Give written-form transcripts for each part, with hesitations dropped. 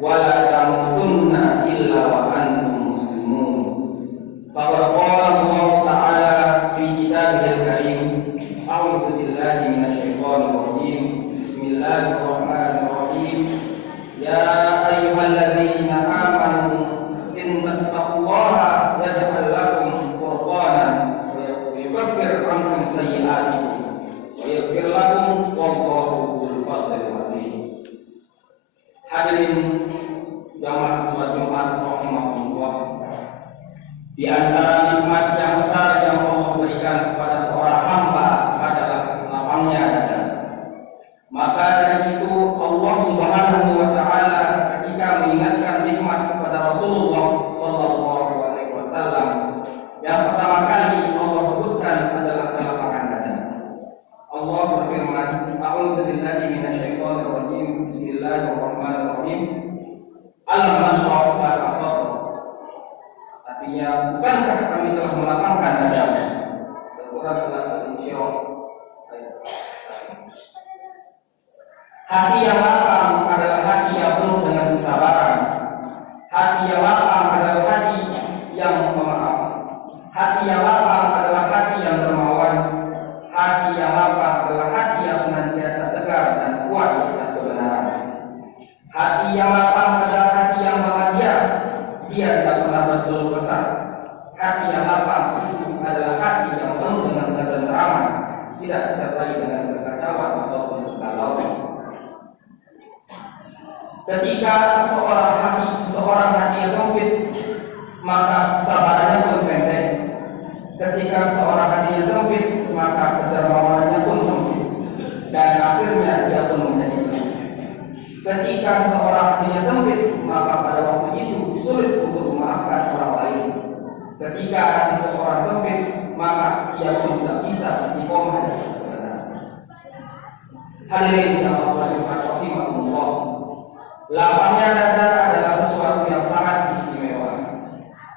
wa la tamutunna illa wa antum muslimun. Faqad qala Allah Ta'ala fi kitabihil karim, a'udzu billahi minasyaitonir rajim. Bismillahirrahmanirrahim. Ya ayyuhallazina amanu innallaha yaj'al lakum furqanan wa yukaffir 'ankum sayyi'atikum wa yaghfir lakum wallahu dzul fadlil 'azim. Hadirin jamaah salat Jumat rahimahullah, di antara nikmat yang besar yang Allah berikan kepada seorang hamba adalah lapangnya dada. Maka dari itu Allah Subhanahu wa Ta'ala ketika mengingatkan nikmat kepada Rasulullah sallallahu alaihi wasallam, yang pertama kali Allah sebutkan adalah kelapangan dada. Allah berfirman, a'udzu billahi minasyaitonir rajim. Bismillahirrahmanirrahim. Alam nashrah laka sadrak. Artinya, bukankah kami telah melapangkan dadamu? Al-Quran telah berinsyirah. Hati yang lapang adalah hati yang penuh dengan kesabaran. Hati yang lapang adalah hati yang pemaaf. Hati yang lapang adalah hati yang dermawan. Hati yang lapang adalah hati yang senantiasa tegar dan kuat di atas kebenaran. Hati yang lapang adalah hati yang bahagia, dia tidak pernah berkeluh kesah. Hati yang lapang itu adalah hati yang penuh dengan ketenteraman, tidak disertai dengan kekacauan ataupun kegalauan. Ketika seseorang hati yang sempit, maka kesabarannya pun pendek. Ketika seseorang hati yang sempit, maka kedermawanannya pun sempit, dan akhirnya dia pun menjadi pelit. Ketika seseorang hatinya sempit, maka pada waktu itu sulit untuk memaafkan orang lain. Ketika hati seseorang sempit, maka ia pun tidak bisa istiqomah dan kebenaran. Hadirin yang Allah rahimahullah, lapangnya dada adalah sesuatu yang sangat istimewa.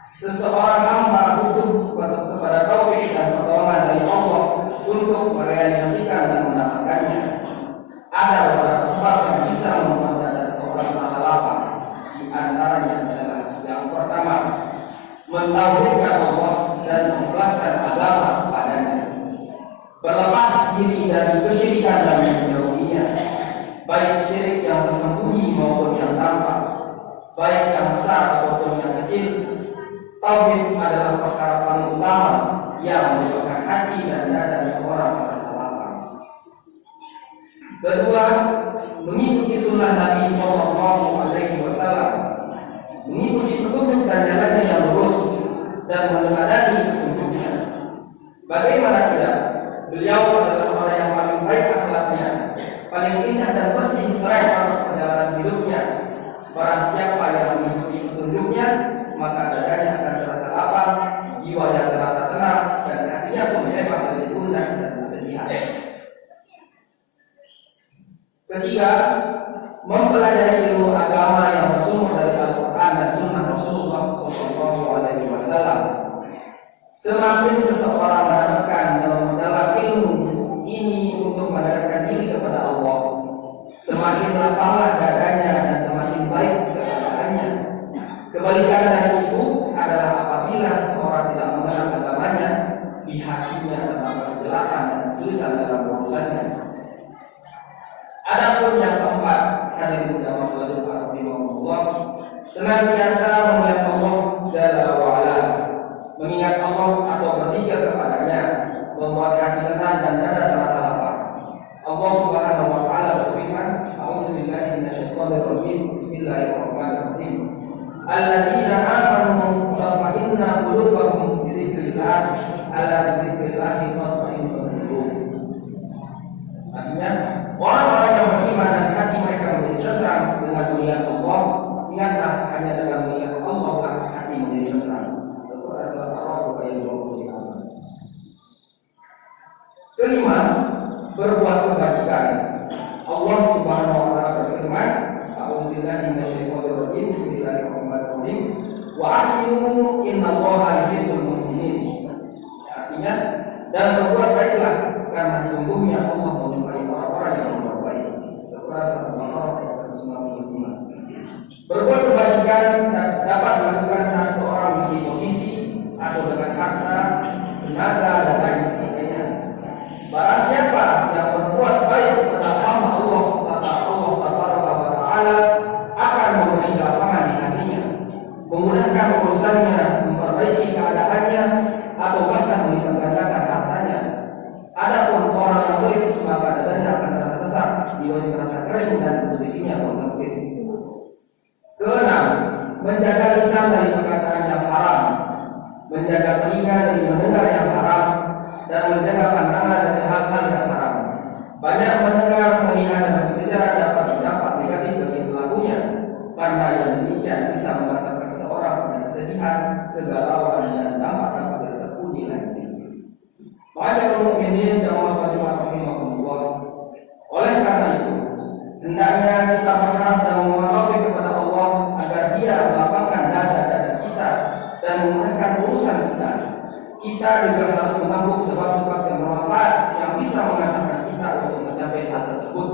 Seseorang hamba butuh kepada taufik dan pertolongan dari Allah untuk merealisasikan dan mendapatkannya. Ada beberapa sebab yang bisa membuat dada seseorang merasa lapang. Di antaranya adalah yang pertama, mentauhidkan Allah dan mengikhlaskan agama kepadanya, berlepas diri dari kesyirikan dan menjauhinya, baik syirik yang tersembunyi maupun yang tampak, baik yang besar ataupun yang kecil. Tauhid adalah perkara paling utama yang menyebabkan hati dan dada seseorang merasa lapang. Kedua, mengikuti sunnah Nabi Sallallahu Alaihi Wasallam, mengikuti petunjuk dan jalannya yang lurus dan meneladani petunjuknya. Bagaimana tidak? Beliau adalah orang yang paling baik akhlaknya, paling indah dan bersih track perjalanan hidupnya. Barang siapa yang mengikuti petunjuknya, maka dadanya akan terasa lapang, jiwanya terasa tenang, dan hatinya pun bebas dari gundah dan kesedihan. Ketiga, mempelajari ilmu agama yang bersumber dari Al-Quran dan Sunnah Rasulullah SAW. Semakin seseorang mendapatkan dalam ilmu ini untuk mendekatkan diri kepada Allah, semakin lapanglah dadanya dan semakin baik keadaannya. Kebalikan dari itu adalah apabila seseorang tidak mengenal agamanya, di hatinya terdapat kegelapan dan kesulitan dalam urusannya. Adapun yang keempat, hadirin jamaah salat rahimahullah, senantiasa mengingat Allah Jalla wa Ala. Mengingat Allah atau berzikir kepadanya membuat hati tenang dan dada terasa lapang. Allah Subhanahu wa Ta'ala berfirman, a'udzu billahi minasyaitonir rajim. Bismillahirrahmanirrahim. Alladzina amanu tatma'innu qulubuhum bi dzikrillah, ala dzikrillah tatma'innul qulub. Artinya, orang-orang yang beriman dan hati mereka menjadi tenang dengan mengingat Allah. Ingatlah, hanya dengan mengingat Allah lah hati menjadi tenang. Kelima, berbuat kebajikan. Allah Subhanahu wa Ta'ala berfirman, a'udzu billahi minasyaitonir rajim. Bismillahirrahmanirrahim. Wa aslimu innallaha yuhibbul muhsinin. Artinya, dan berbuat baiklah karena sesungguhnya Allah menyukai orang-orang yang berbuat baik. Al-Quran 195. dengan seseorang di posisi atau dengan harta, tenaga dan lain sebagainya. Barang siapa yang berbuat baik kepada hamba Allah, maka Allah Taala akan memberi lapangan di hatinya, memudahkan urusannya, memperbaiki keadaannya, atau bahkan melipat gandakan hartanya. Adapun orang yang pelit, maka dadanya akan terasa sesak, jiwanya terasa kering dan rezekinya pun sempit. Keenam, menjaga lisan dari perkataan yang haram, menjaga telinga dari mendengar yang haram, dan menjaga pandangan dari hal-hal yang haram. Banyak mendengar, melihat, dan berbicara dapat berdampak negatif bagi pelakunya, karena yang demikian bisa mengantarkan seseorang pada kesedihan, kegalauan, dan dampak-dampak yang terpuji nanti. Masyaallah mukminin jamaah sholihat rahimahumullah. Oleh karena itu, hendaknya kita berharap dan memohon taufik kepada Allah agar Dia melapangkan dada-dada kita dan memudahkan urusan kita. Kita juga harus menempuh sebab-sebab yang bermanfaat yang bisa mengantarkan kita untuk mencapai hal tersebut,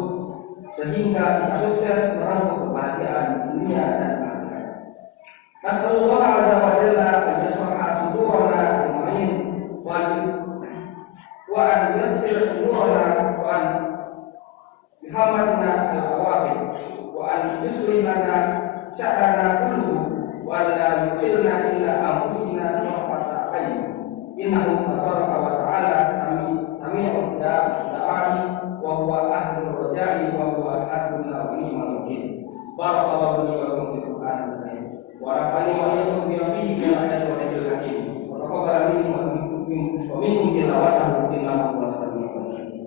sehingga kita sukses merangkul kebahagiaan dunia dan akhirat. Nasallallahu azza wa jalla an yasraha sudurana bil-ma'in wa an yassir umurana wa an yuhammadna al-awaqib wa an yusri lana sya'rana kulluhu wa la yukilna illa anfusina tarfata ayn. Innahu tabaraka wa ta'ala sami'ud da'i wa huwa ahlur raja'i wa huwa hasbuna wa ni'mal wakeel. Barakallahu li wa lakum fil Qur'anil karim wa rafa'ani wa iyyakum bi fihi min ayati wa dhikril hakim wa taqabbala minni wa minkum tilawatahu innahu huwas sami'ul alim.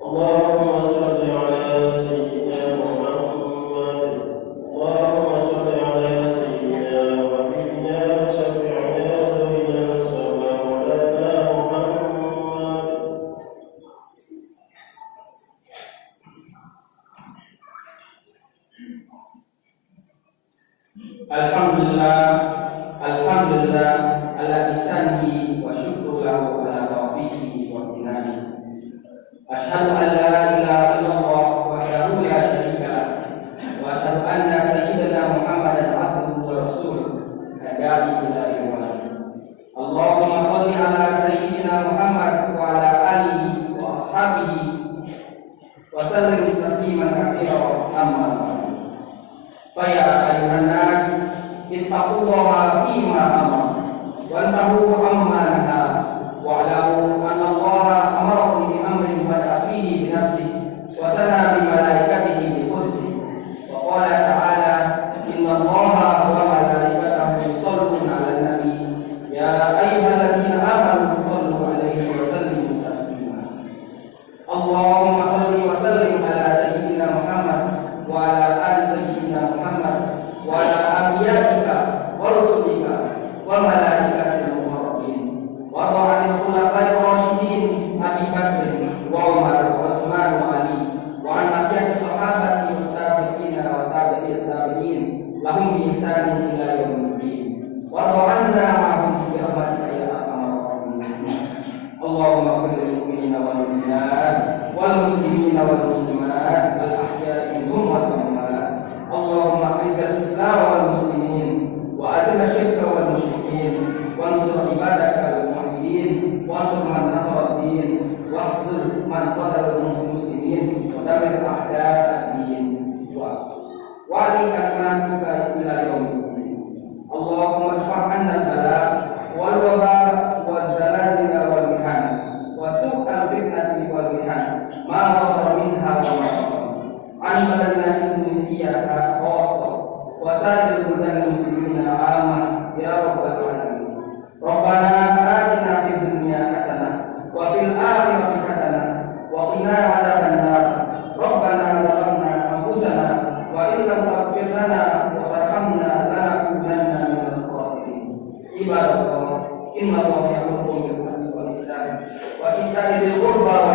Allahumma shalli ala sayyidina Muhammad. Allahumma shalli ala sayyidina wa habibina wa syafi'ina wa maulana Muhammad. Alhamdulillah ala ihsanihi wa syukru lahu ala taufiqihi wa imtinanihi. Asyhadu an la ilaha illallah wahdahu la syarika lah wa asyhadu anna sayyidana Muhammadan abduhu wa rasuluh hada'i ila ridwanihi. Allahumma shalli ala sayyidina Muhammad wa ala alihi wa ashabihi wa sallim tasliman katsiran amma ba'd. Fa ya ayyuhan nas ittaqullaha fima amara wantahu amma naha wa'lamu anna Allaha amarakum bi amrin bada'a fihi bi nafsihi wa sana bi malaikatihi bi qudsihi wa qala ta'ala inna Allaha wa malaikatahu yusholluna 'alan nabi ya ayyuhallazina amanu shallu 'alaihi wa sallimu taslima. Allahumma shalli wa sallim ala sayyidina Muhammad wa ala ali sayyidina Muhammad wa ala anbiya'ika wa rusulika wa malaikatil muqarrabin wa ta'anil khulafa'ir rasyidin Abi Bakr wa Umar wa Utsman wa Ali wa an nabiyyi sahabati wa tabi'in wa tabi'in lahum bi ihsanin ila yaumiddin wa ta'anna ma'hum bi rahmatika ya arhamar rahimin. Allahumma ighfir lil mu'minina wal mu'minat wal muslimina wal muslimat wal ahya'i minhum wal amwat. Allahumma izzil Islam wal muslimin wa adil asyirka wal musyrikin wa ansur ibadaka wal muwahhidin wa ansur man nasara ad-din wa ahdhur man khadala al-muslimin wa damir a'da' ad-din wa wa'li kalimatuka ila yaumiddin. Allahumma adfa' 'anna al-bala' wal waba' waz zalazil wal mihan wa su'al fitnati wal mihan ma dhahara minha wa ma batan an baladina Indonesia khassah wa sa'il buldan muslimina 'amah ya rabbal alamin. Rabbana atina fid dunya hasanah wa fil akhirati hasanah wa qina adzabannar. Rabbana zalamna anfusana wa in lam taghfir lana wa tarhamna lanakunanna minal khasirin. Ibadallah, innallaha ya'muru bil 'adli wal ihsan wa ita'i dzil qurba